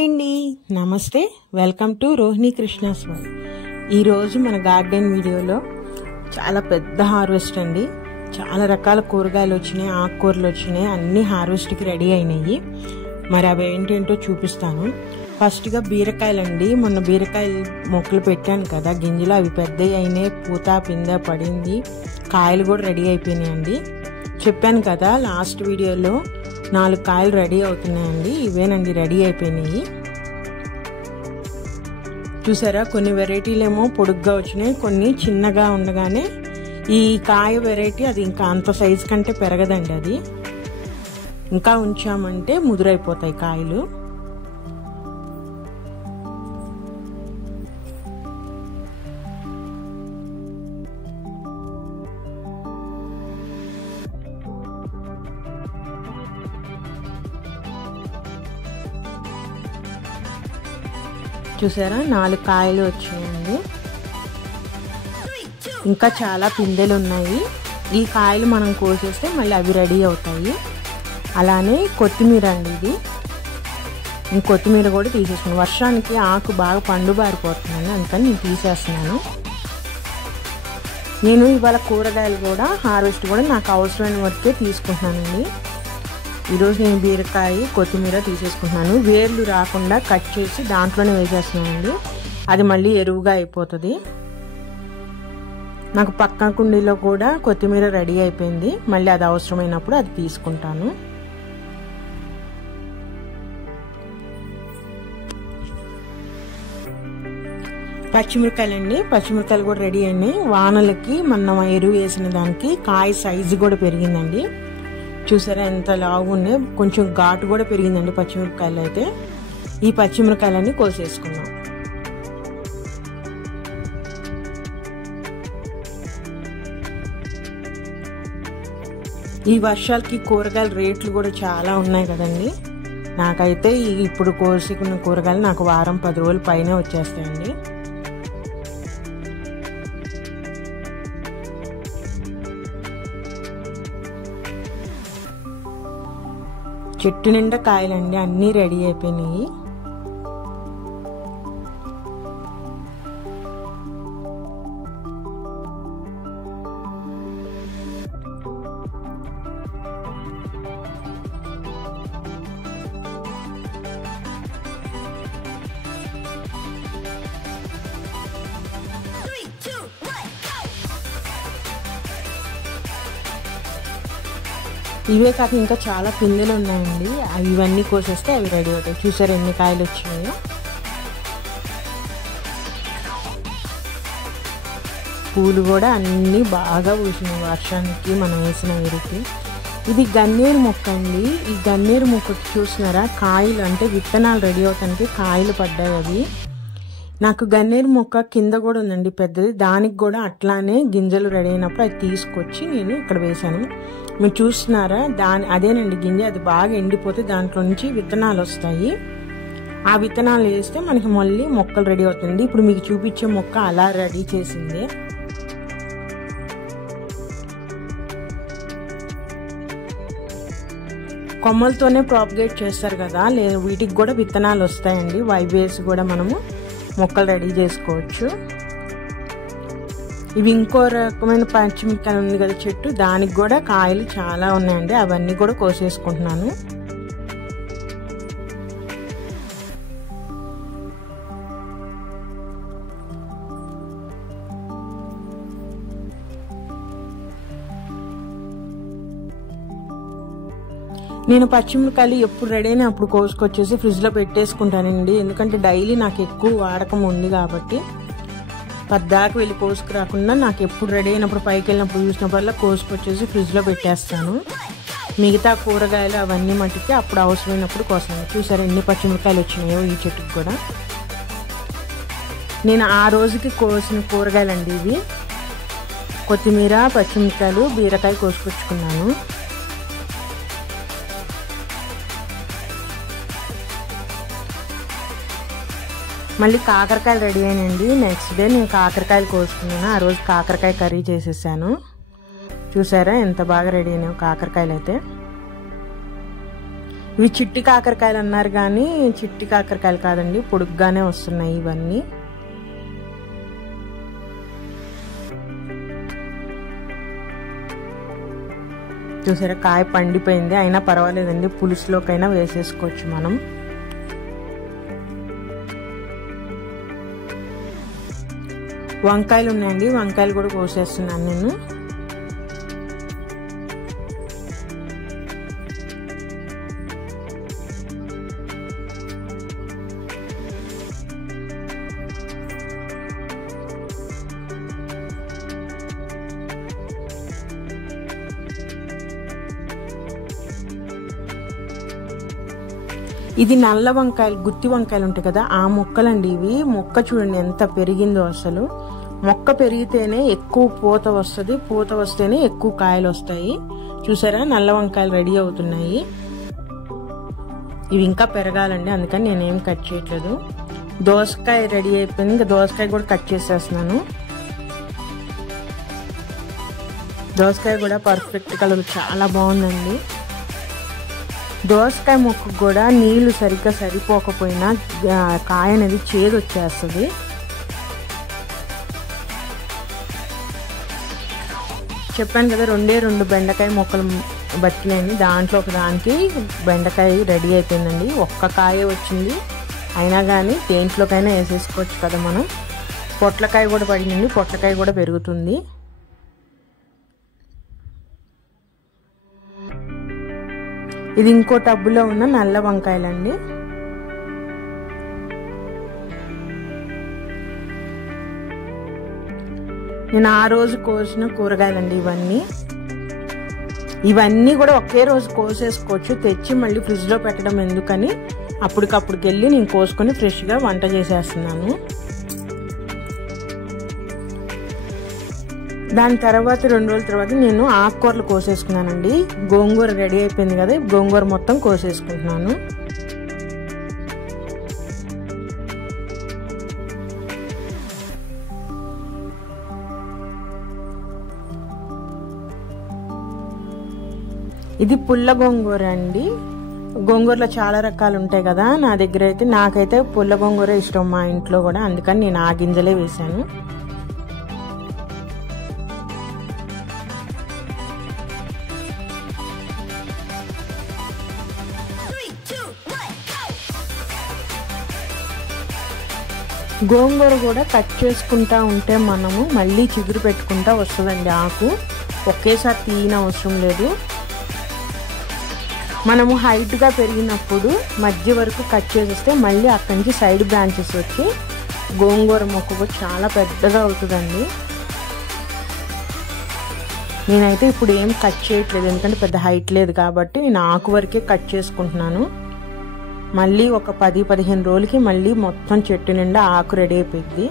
Hi అండి, నమస్తే. Welcome to Rohini Krishna's world. ఈరోజు మన గార్డెన్ వీడియోలో చాలా పెద్ద హార్వెస్ట్ అండి. చాలా రకాల కూరగాయలు వచ్చినాయి, ఆకుకూరలు వచ్చినాయి, అన్ని హార్వెస్ట్కి రెడీ అయినాయి. మరి అవి ఏంటేంటో చూపిస్తాను. ఫస్ట్గా బీరకాయలండి. మొన్న బీరకాయలు మొక్కలు పెట్టాను కదా, గింజలు అవి పెద్దవి అయినాయి, పూత పిందె పడింది, కాయలు కూడా రెడీ అయిపోయినాయండి. చెప్పాను కదా లాస్ట్ వీడియోలో 4 కాయలు రెడీ అవుతున్నాయండి. ఇవేనండి రెడీ అయిపోయినాయి. చూసారా, కొన్ని వెరైటీలు ఏమో పొడుగ్గా వచ్చినాయి, కొన్ని చిన్నగా ఉండగానే ఈ కాయ వెరైటీ అది ఇంకా అంత సైజు కంటే పెరగదండి. అది ఇంకా ఉంచామంటే ముదురైపోతాయి కాయలు. చూసారా, 4 కాయలు వచ్చినాయండి. ఇంకా చాలా పిందెలు ఉన్నాయి. ఈ కాయలు మనం కోసేస్తే మళ్ళీ అవి రెడీ అవుతాయి. అలానే కొత్తిమీర అండి, ఇది కొత్తిమీర కూడా తీసేస్తున్నాను. వర్షానికి ఆకు బాగా పండు బారిపోతుందండి, అందుకని నేను తీసేస్తున్నాను. నేను ఇవాళ కూరగాయలు కూడా హార్వెస్ట్ కూడా నాకు అవసరమైన వరకే తీసుకుంటున్నానండి. ఈరోజు నేను బీరకాయ కొత్తిమీర తీసేసుకుంటున్నాను. వేర్లు రాకుండా కట్ చేసి దాంట్లోనే వేసేస్తున్నానండి. అది మళ్ళీ ఎరువుగా అయిపోతుంది. నాకు పక్క కుండీలో కూడా కొత్తిమీర రెడీ అయిపోయింది. మళ్ళీ అది అవసరమైనప్పుడు అది తీసుకుంటాను. పచ్చిమిరకాయలండి, పచ్చిమిరకాయలు కూడా రెడీ అయినాయి. వానలకి మనం ఎరువు వేసిన దానికి కాయ సైజు కూడా పెరిగిందండి. చూసారా ఎంత లావు ఉన్నాయి, కొంచెం ఘాటు కూడా పెరిగిందండి పచ్చిమిరపకాయలు అయితే. ఈ పచ్చిమిరపకాయలన్నీ కోసేసుకున్నాం. ఈ వర్షాలకి కూరగాయల రేట్లు కూడా చాలా ఉన్నాయి కదండి. నాకైతే ఇప్పుడు కోసుకున్న కూరగాయలు నాకు వారం 10 రోజుల పైన వచ్చేస్తాయండి. చెట్టు నిండా కాయలండి, అన్నీ రెడీ అయిపోయినాయి. ఇవే కాక ఇంకా చాలా పిందెలు ఉన్నాయండి. ఇవన్నీ కోసేస్తే అవి రెడీ అవుతాయి. చూసారు ఎన్ని కాయలు వచ్చినాయో. పూలు కూడా అన్నీ బాగా పూసినాయి వర్షానికి మనం వేసిన ఎరువుకి. ఇది గన్నేరు మొక్క అండి. ఈ గన్నేరు మొక్క చూసినారా, కాయలు అంటే విత్తనాలు రెడీ అవుతానికి కాయలు పడ్డాయి. అవి నాకు గన్నేరు మొక్క కింద కూడా ఉందండి పెద్దది, దానికి కూడా అట్లానే గింజలు రెడీ అయినప్పుడు అది తీసుకొచ్చి నేను ఇక్కడ వేశాను. మీరు చూస్తున్నారా, అదేనండి గింజ. అది బాగా ఎండిపోతే దాంట్లో నుంచి విత్తనాలు వస్తాయి. ఆ విత్తనాలు వేస్తే మనకి మళ్ళీ మొక్కలు రెడీ అవుతుంది. ఇప్పుడు మీకు చూపించే మొక్క అలా రెడీ చేసింది. కొమ్మలతోనే ప్రాపగేట్ చేస్తారు కదా, లేదు వీటికి కూడా విత్తనాలు వస్తాయండి. అవి వేసి కూడా మనము మొక్కలు రెడీ చేసుకోవచ్చు. ఇవి ఇంకో రకమైన పచ్చిమిరపకాయలు ఉంది కదా చెట్టు, దానికి కూడా కాయలు చాలా ఉన్నాయండి. అవన్నీ కూడా కోసేసుకుంటున్నాను. నేను పచ్చిమిరపకాయలు ఎప్పుడు రెడీ అయినా అప్పుడు కోసుకొచ్చేసి ఫ్రిడ్జ్లో పెట్టేసుకుంటానండి. ఎందుకంటే డైలీ నాకు ఎక్కువ వాడకం ఉంది కాబట్టి పద్దాకు వెళ్ళి కోసుకురాకుండా నాకు ఎప్పుడు రెడీ అయినప్పుడు పైకి వెళ్ళినప్పుడు చూసినప్పుడల్లా కోసుకొచ్చేసి ఫ్రిడ్జ్లో పెట్టేస్తాను. మిగతా కూరగాయలు అవన్నీ మట్టికి అప్పుడు అవసరమైనప్పుడు కోసాను. చూసారు ఎన్ని పచ్చిమిరపకాయలు వచ్చినాయో ఈ చెట్టుకు కూడా. నేను ఆ రోజుకి కోసిన కూరగాయలు అండి ఇవి. కొత్తిమీర, పచ్చిమిరపకాయలు, బీరకాయ కోసుకొచ్చుకున్నాను. మళ్ళీ కాకరకాయలు రెడీ అయినండి. నెక్స్ట్ డే నేను కాకరకాయలు కోసుకున్నాను. ఆ రోజు కాకరకాయ కర్రీ చేసేసాను. చూసారా ఎంత బాగా రెడీ అయినాయో కాకరకాయలు అయితే. ఇవి చిట్టి కాకరకాయలు అన్నారు కానీ చిట్టి కాకరకాయలు కాదండి, పొడుగ్గానే వస్తున్నాయి ఇవన్నీ. చూసారా కాయ పండిపోయింది, అయినా పర్వాలేదండి, పులుసులోకైనా వేసేసుకోవచ్చు మనం. వంకాయలు ఉన్నాయండి, వంకాయలు కూడా కోసేస్తున్నాను నేను. ఇది నల్ల వంకాయలు, గుత్తి వంకాయలు ఉంటాయి కదా, ఆ మొక్కలండి ఇవి. మొక్క చూడండి ఎంత పెరిగిందో అసలు. మొక్క పెరిగితేనే ఎక్కువ పూత వస్తుంది, పూత వస్తేనే ఎక్కువ కాయలు వస్తాయి. చూసారా నల్ల వంకాయలు రెడీ అవుతున్నాయి. ఇవి ఇంకా పెరగాలండి, అందుకని నేనేం కట్ చేయట్లేదు. దోసకాయ రెడీ అయిపోయింది, ఇంకా దోసకాయ కూడా కట్ చేసేస్తున్నాను. దోసకాయ కూడా పర్ఫెక్ట్ కలర్, చాలా బాగుందండి. దోసకాయ మొక్కకు కూడా నీళ్లు సరిగ్గా సరిపోకపోయినా కాయ అనేది చేదు వచ్చేస్తుంది. చెప్పాను కదా, 2 బెండకాయ మొక్కలు బతికినాయి, దాంట్లో ఒక దానికి బెండకాయ రెడీ అయిపోయిందండి. ఒక్క కాయ వచ్చింది, అయినా కానీ దేంట్లోకైనా వేసేసుకోవచ్చు కదా మనం. పొట్లకాయ కూడా పడిందండి, పొట్లకాయ కూడా పెరుగుతుంది. ఇది ఇంకో టబ్బులో ఉన్న నల్ల వంకాయలండి. నేను ఆ రోజు కోసిన కూరగాయలండి ఇవన్నీ కూడా ఒకే రోజు కోసేసుకోవచ్చు. తెచ్చి మళ్ళీ ఫ్రిడ్జ్ లో పెట్టడం ఎందుకని అప్పటికప్పుడుకి వెళ్ళి నేను కోసుకొని ఫ్రెష్ గా వంట చేసేస్తున్నాను. దాని తర్వాత 2 రోజుల తర్వాత నేను ఆకుకూరలు కోసేసుకున్నానండి. గోంగూర రెడీ అయిపోయింది కదా, గోంగూర మొత్తం కోసేసుకుంటున్నాను. ఇది పుల్ల గోంగూర అండి. గోంగూరలో చాలా రకాలు ఉంటాయి కదా, నా దగ్గర అయితే నాకైతే పుల్ల గోంగూర ఇష్టం మా ఇంట్లో కూడా, అందుకని నేను ఆ గింజలే వేసాను. గోంగూర కూడా కట్ చేసుకుంటా ఉంటే మనము మళ్ళీ చిగురు పెట్టుకుంటా వస్తుందండి ఆకు. ఒకేసారి తీయన అవసరం లేదు. మనము హైట్గా పెరిగినప్పుడు మధ్య వరకు కట్ చేసేస్తే మళ్ళీ అక్కడి నుంచి సైడ్ బ్రాంచెస్ వచ్చి గోంగూర మొక్క చాలా పెద్దగా అవుతుందండి. నేనైతే ఇప్పుడు ఏం కట్ చేయట్లేదు, ఎందుకంటే పెద్ద హైట్ లేదు కాబట్టి నేను ఆకు వరకే కట్ చేసుకుంటున్నాను. మళ్ళీ ఒక 10-15 రోజులకి మళ్ళీ మొత్తం చెట్టు నిండా ఆకు రెడీ అయిపోయింది.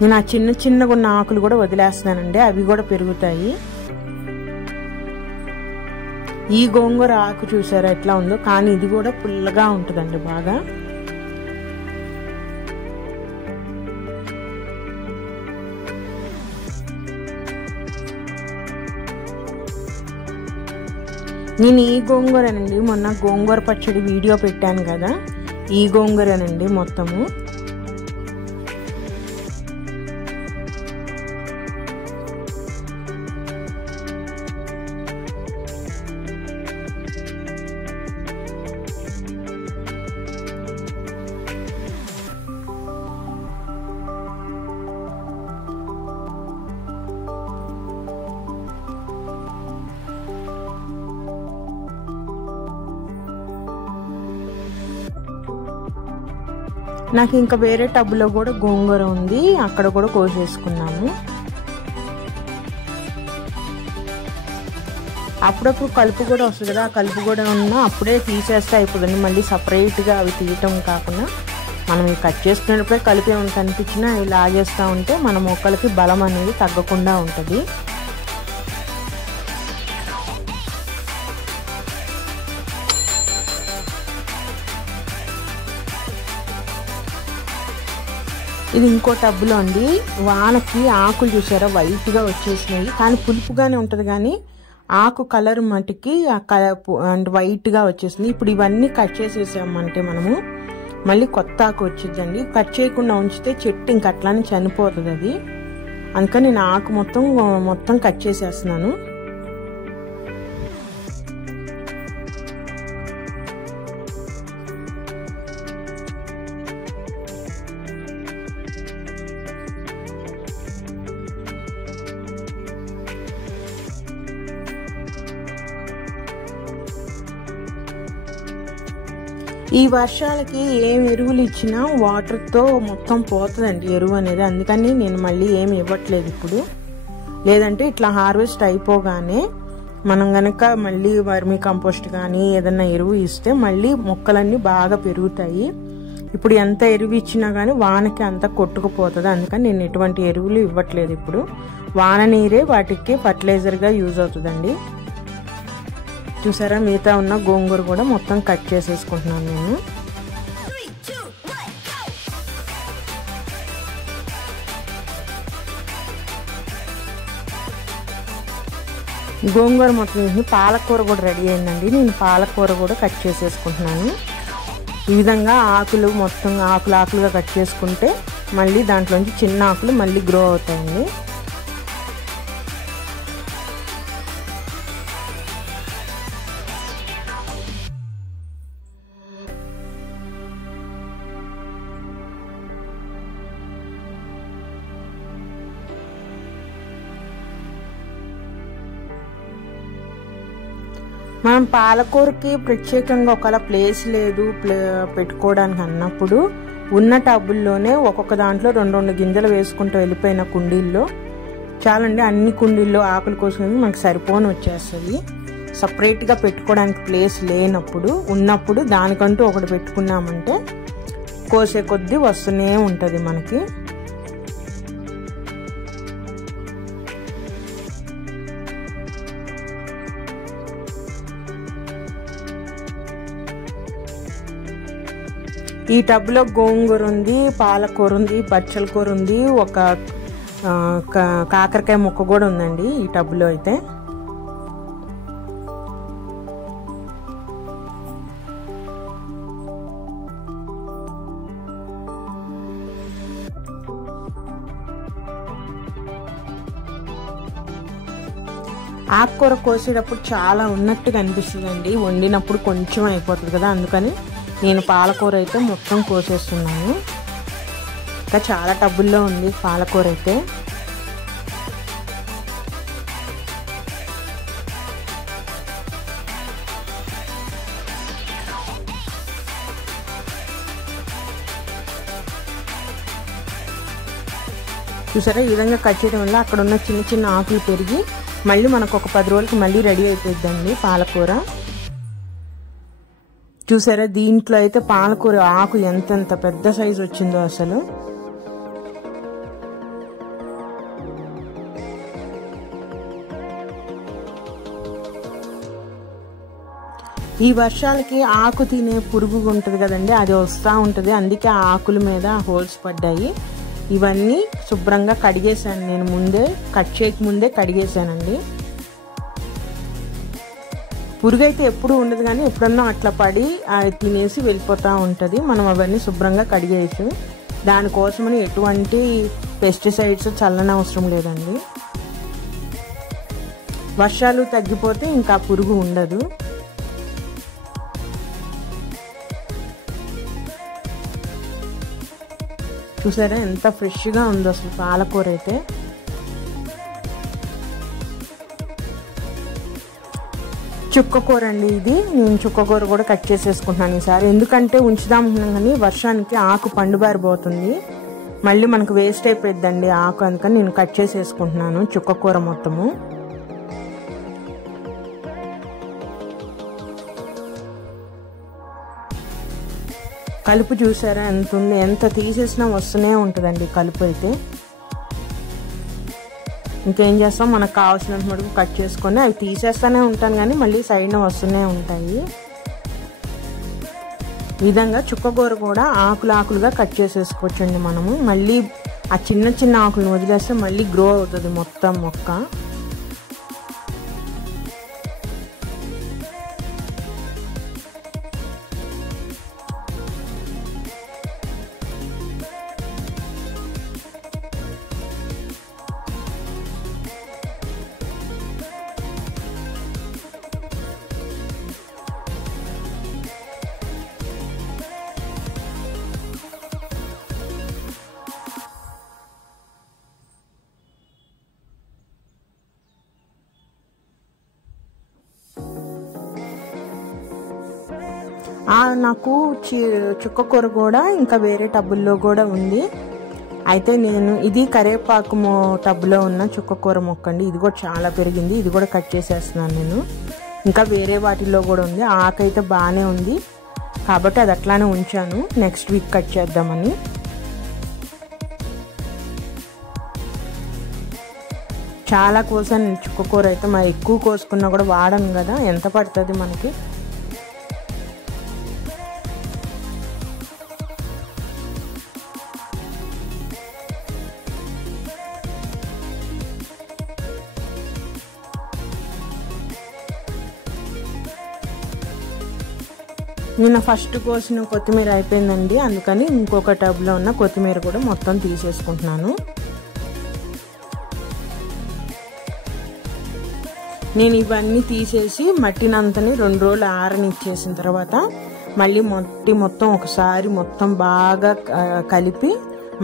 నేను ఆ చిన్నగా ఉన్న ఆకులు కూడా వదిలేస్తున్నానండి, అవి కూడా పెరుగుతాయి. ఈ గోంగూర ఆకు చూసారా ఎట్లా ఉందో, కానీ ఇది కూడా పుల్లగా ఉంటుందండి బాగా. నేను ఈ గోంగూరనండి, మొన్న గోంగూర పచ్చడి వీడియో పెట్టాను కదా, ఈ గోంగూరనండి మొత్తము. నాకు ఇంకా వేరే టబ్లో కూడా గోంగూర ఉంది, అక్కడ కూడా కోసేసుకున్నాము. అప్పుడప్పుడు కలుపు కూడా వస్తుంది కదా, ఆ కలుపు కూడా ఉన్నా అప్పుడే తీసేస్తే అయిపోతుంది. మళ్ళీ సపరేట్గా అవి తీయటం కాకుండా మనం కట్ చేసుకునేటప్పుడే కలుపు ఏమైనా కనిపించినా అవి లాగేస్తూ ఉంటే మన మొక్కలకి బలం అనేది తగ్గకుండా ఉంటుంది. ఇది ఇంకో టబ్లో అండి. వానకి ఆకులు చూసారా వైట్గా వచ్చేసినాయి, కానీ పులుపుగానే ఉంటుంది, కానీ ఆకు కలర్ మటుకి ఆ కలర్ అంటే వైట్గా వచ్చేసింది. ఇప్పుడు ఇవన్నీ కట్ చేసేసామంటే మనము మళ్ళీ కొత్త ఆకు వచ్చిందండి. కట్ చేయకుండా ఉంచితే చెట్టు ఇంక అట్లానే చనిపోతుంది అది. అందుకని నేను ఆకు మొత్తం కట్ చేసేస్తున్నాను. ఈ వర్షాలకి ఏం ఎరువులు ఇచ్చినా వాటర్తో మొత్తం పోతుందండి ఎరువు అనేది. అందుకని నేను మళ్ళీ ఏమి ఇవ్వట్లేదు ఇప్పుడు. లేదంటే ఇట్లా హార్వెస్ట్ అయిపోగానే మనం గనక మళ్ళీ వర్మీ కంపోస్ట్ కానీ ఏదన్నా ఎరువు ఇస్తే మళ్ళీ మొక్కలన్నీ బాగా పెరుగుతాయి. ఇప్పుడు ఎంత ఎరువు ఇచ్చినా కానీ వానకి అంతా కొట్టుకుపోతుంది. అందుకని నేను ఎటువంటి ఎరువులు ఇవ్వట్లేదు ఇప్పుడు. వాన నీరే వాటికి ఫర్టిలైజర్గా యూజ్ అవుతుందండి. చూసారా, మిగతా ఉన్న గోంగూర కూడా మొత్తం కట్ చేసేసుకుంటున్నాను నేను. గోంగూర మొత్తం పాలకూర కూడా రెడీ అయిందండి. నేను పాలకూర కూడా కట్ చేసేసుకుంటున్నాను. ఈ విధంగా ఆకులు మొత్తం ఆకులుగా కట్ చేసుకుంటే మళ్ళీ దాంట్లోంచి చిన్న ఆకులు మళ్ళీ గ్రో అవుతాయండి. మనం పాలకూరకి ప్రత్యేకంగా ఒకవేళ ప్లేస్ లేదు పెట్టుకోవడానికి అన్నప్పుడు ఉన్న టబ్బుల్లోనే ఒక్కొక్క దాంట్లో 2 గింజలు వేసుకుంటూ వెళ్ళిపోయిన కుండీల్లో చాలండి. అన్ని కుండీల్లో ఆకులు కోసుకుని మనకు సరిపోని వచ్చేస్తుంది. సపరేట్గా పెట్టుకోవడానికి ప్లేస్ లేనప్పుడు ఉన్నప్పుడు దానికంటూ ఒకటి పెట్టుకున్నామంటే కోసే కొద్దీ వస్తూనే ఉంటుంది మనకి. ఈ టబ్లో గోంగూర ఉంది, పాలకూర ఉంది, బచ్చల కూర ఉంది, ఒక కాకరకాయ ముక్క కూడా ఉందండి ఈ టబ్లో అయితే. ఆకుకూర కోసేటప్పుడు చాలా ఉన్నట్టుగా అనిపిస్తుందండి, వండినప్పుడు కొంచెం అయిపోతుంది కదా. అందుకని నేను పాలకూర అయితే మొత్తం కోసేస్తున్నాను. ఇంకా చాలా టబ్బుల్లో ఉంది పాలకూర అయితే. చూసారా, ఈ విధంగా కట్ చేయడం వల్ల అక్కడ ఉన్న చిన్న చిన్న ఆకులు పెరిగి మళ్ళీ మనకు ఒక 10 రోజులకి మళ్ళీ రెడీ అయిపోద్దండి పాలకూర. చూసారా, దీంట్లో అయితే పాలకూర ఆకు ఎంతెంత పెద్ద సైజు వచ్చిందో అసలు. ఈ వర్షాలకి ఆకు తినే పురుగు ఉంటుంది కదండి, అది వస్తూ ఉంటుంది. అందుకే ఆ ఆకుల మీద హోల్స్ పడ్డాయి. ఇవన్నీ శుభ్రంగా కడిగేసాను నేను, ముందే కట్ చేయక ముందే కడిగేసానండి. పురుగు అయితే ఎప్పుడు ఉండదు కానీ ఎప్పుడన్నా అట్లా పడి తినేసి వెళ్ళిపోతూ ఉంటుంది. మనం అవన్నీ శుభ్రంగా కడిగేసి దానికోసమని ఎటువంటి పెస్టిసైడ్స్ చల్లనవసరం లేదండి. వర్షాలు తగ్గిపోతే ఇంకా పురుగు ఉండదు. చూసారా ఎంత ఫ్రెష్గా ఉందో అసలు పాలకూర అయితే. చుక్కకూర అండి ఇది. నేను చుక్కకూర కూడా కట్ చేసేసుకుంటున్నాను ఈసారి. ఎందుకంటే ఉంచుదామనుకున్నాం కానీ వర్షానికి ఆకు పండుబారిపోతుంది, మళ్ళీ మనకు వేస్ట్ అయిపోద్దండి ఆకు. అందుకని నేను కట్ చేసేసుకుంటున్నాను చుక్కకూర మొత్తము. కలుపు చూసారా ఎంత ఉంది, ఎంత తీసేసినా వస్తూనే ఉంటుందండి కలుపు అయితే. ఇంకేం చేస్తాం, మనకు కావాల్సినంత మటుకు కట్ చేసుకొని అవి తీసేస్తూనే ఉంటాను కానీ మళ్ళీ సైడ్న వస్తూనే ఉంటాయి. ఈ విధంగా చుక్కకూర కూడా ఆకులుగా కట్ చేసేసుకోవచ్చండి మనము. మళ్ళీ ఆ చిన్న చిన్న ఆకులను వదిలేస్తే మళ్ళీ గ్రో అవుతుంది మొత్తం మొక్క. నాకు చుక్కకూర కూడా ఇంకా వేరే టబ్బుల్లో కూడా ఉంది. అయితే నేను ఇది కరివేపాకు టబ్బులో ఉన్న చుక్కకూర మొక్క అండి. ఇది కూడా చాలా పెరిగింది. ఇది కూడా కట్ చేసేస్తున్నాను నేను. ఇంకా వేరే వాటిల్లో కూడా ఉంది. ఆకైతే బాగానే ఉంది కాబట్టి అది అట్లానే ఉంచాను, నెక్స్ట్ వీక్ కట్ చేద్దామని. చాలా కోసాను చుక్కకూర అయితే. మరి ఎక్కువ కోసుకున్నా కూడా వాడను కదా, ఎంత పడుతుంది మనకి. నిన్న ఫస్ట్ కోసిన కొత్తిమీర అయిపోయిందండి, అందుకని ఇంకొక టబ్లో ఉన్న కొత్తిమీర కూడా మొత్తం తీసేసుకుంటున్నాను. నేను ఇవన్నీ తీసేసి మట్టినంతని 2 రోజులు ఆరనిచ్చేసిన తర్వాత మళ్ళీ మట్టి మొత్తం ఒకసారి మొత్తం బాగా కలిపి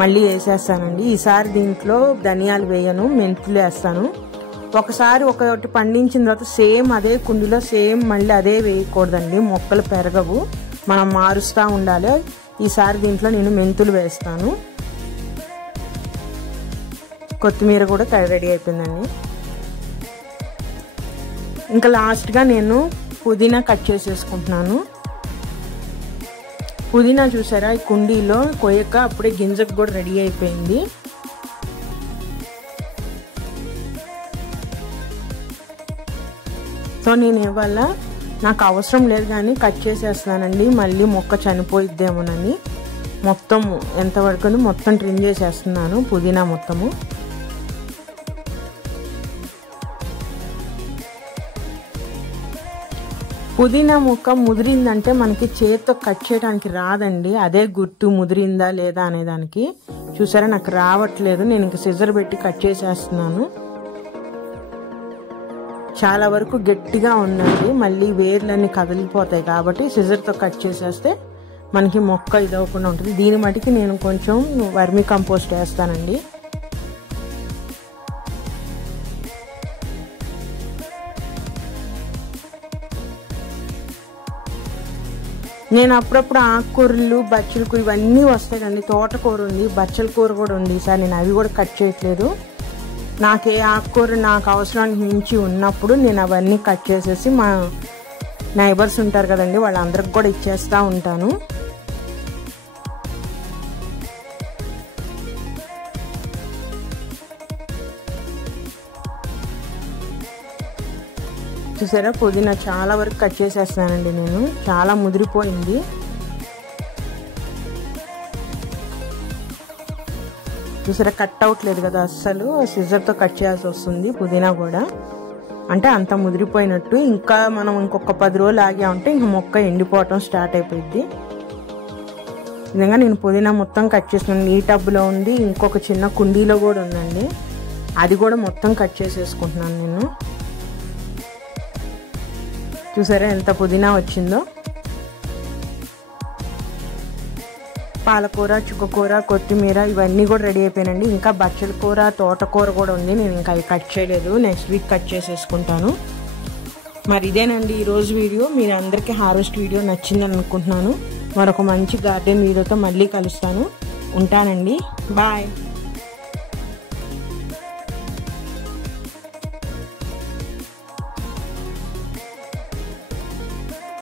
మళ్ళీ వేసేస్తానండి. ఈసారి దీంట్లో ధనియాలు వేయను, మెంతులు వేస్తాను. ఒకసారి ఒకటి పండించిన తర్వాత సేమ్ అదే కుండీలో సేమ్ మళ్ళీ అదే వేయకూడదండి, మొక్కలు పెరగవు, మనం మారుస్తూ ఉండాలి. ఈసారి దీంట్లో నేను మెంతులు వేస్తాను. కొత్తిమీర కూడా రెడీ అయిపోయిందండి. ఇంకా లాస్ట్గా నేను పుదీనా కట్ చేసేసుకుంటున్నాను. పుదీనా చూసారా, ఈ కుండీలో కొయ్యక అప్పుడే గింజకు కూడా రెడీ అయిపోయింది. సో నేను ఇవాళ నాకు అవసరం లేదు కానీ కట్ చేసేస్తున్నానండి, మళ్ళీ మొక్క చనిపోయిద్దేమోనని. మొత్తం ఎంతవరకు మొత్తం ట్రిమ్ చేసేస్తున్నాను పుదీనా మొత్తము. పుదీనా మొక్క ముదిరిందంటే మనకి చేతితో కట్ చేయడానికి రాదండి, అదే గుర్తు ముదిరిందా లేదా అనేదానికి. చూసారా నాకు రావట్లేదు, నేను ఇంక సిజర్ పెట్టి కట్ చేసేస్తున్నాను. చాలా వరకు గట్టిగా ఉందండి, మళ్ళీ వేర్లన్నీ కదిలిపోతాయి కాబట్టి సిజర్తో కట్ చేసేస్తే మనకి మొక్క ఇదవకుండా ఉంటుంది. దీని మటుకి నేను కొంచెం వర్మీ కంపోస్ట్ వేస్తానండి. నేను అప్పుడప్పుడు ఆకుకూరలు బచ్చల కూర ఇవన్నీ వస్తాయి కండి. తోటకూర ఉంది, బచ్చల కూర కూడా ఉంది. ఈసారి నేను అవి కూడా కట్ చేయట్లేదు. నాకు ఏ ఆకుకూర నాకు అవసరానికి మించి ఉన్నప్పుడు నేను అవన్నీ కట్ చేసేసి మా నైబర్స్ ఉంటారు కదండి, వాళ్ళందరికి కూడా ఇచ్చేస్తూ ఉంటాను. చూసారా పుదీనా చాలా వరకు కట్ చేసేస్తున్నానండి నేను, చాలా ముదిరిపోయింది. చూసారా కట్ అవట్లేదు కదా అస్సలు, సిజర్తో కట్ చేయాల్సి వస్తుంది పుదీనా కూడా, అంటే అంత ముదిరిపోయినట్టు. ఇంకా మనం ఇంకొక 10 రోజులు ఆగామంటే ఇంక మొక్క ఎండిపోవటం స్టార్ట్ అయిపోయింది. విధంగా నేను పుదీనా మొత్తం కట్ చేస్తున్నాను. ఈ టబ్లో ఉంది, ఇంకొక చిన్న కుండీలో కూడా ఉందండి, అది కూడా మొత్తం కట్ చేసేసుకుంటున్నాను నేను. చూసారా ఎంత పుదీనా వచ్చిందో. పాలకూర, చుక్కకూర, కొత్తిమీర ఇవన్నీ కూడా రెడీ అయిపోయినండి. ఇంకా బచ్చల కూర, తోటకూర కూడా ఉంది, నేను ఇంకా అవి కట్ చేయలేదు, నెక్స్ట్ వీక్ కట్ చేసేసుకుంటాను. మరి ఇదేనండి ఈరోజు వీడియో. మీరు అందరికీ హార్వెస్ట్ వీడియో నచ్చిందని అనుకుంటున్నాను. మరొక మంచి గార్డెన్ వీడియోతో మళ్ళీ కలుస్తాను. ఉంటానండి, బాయ్.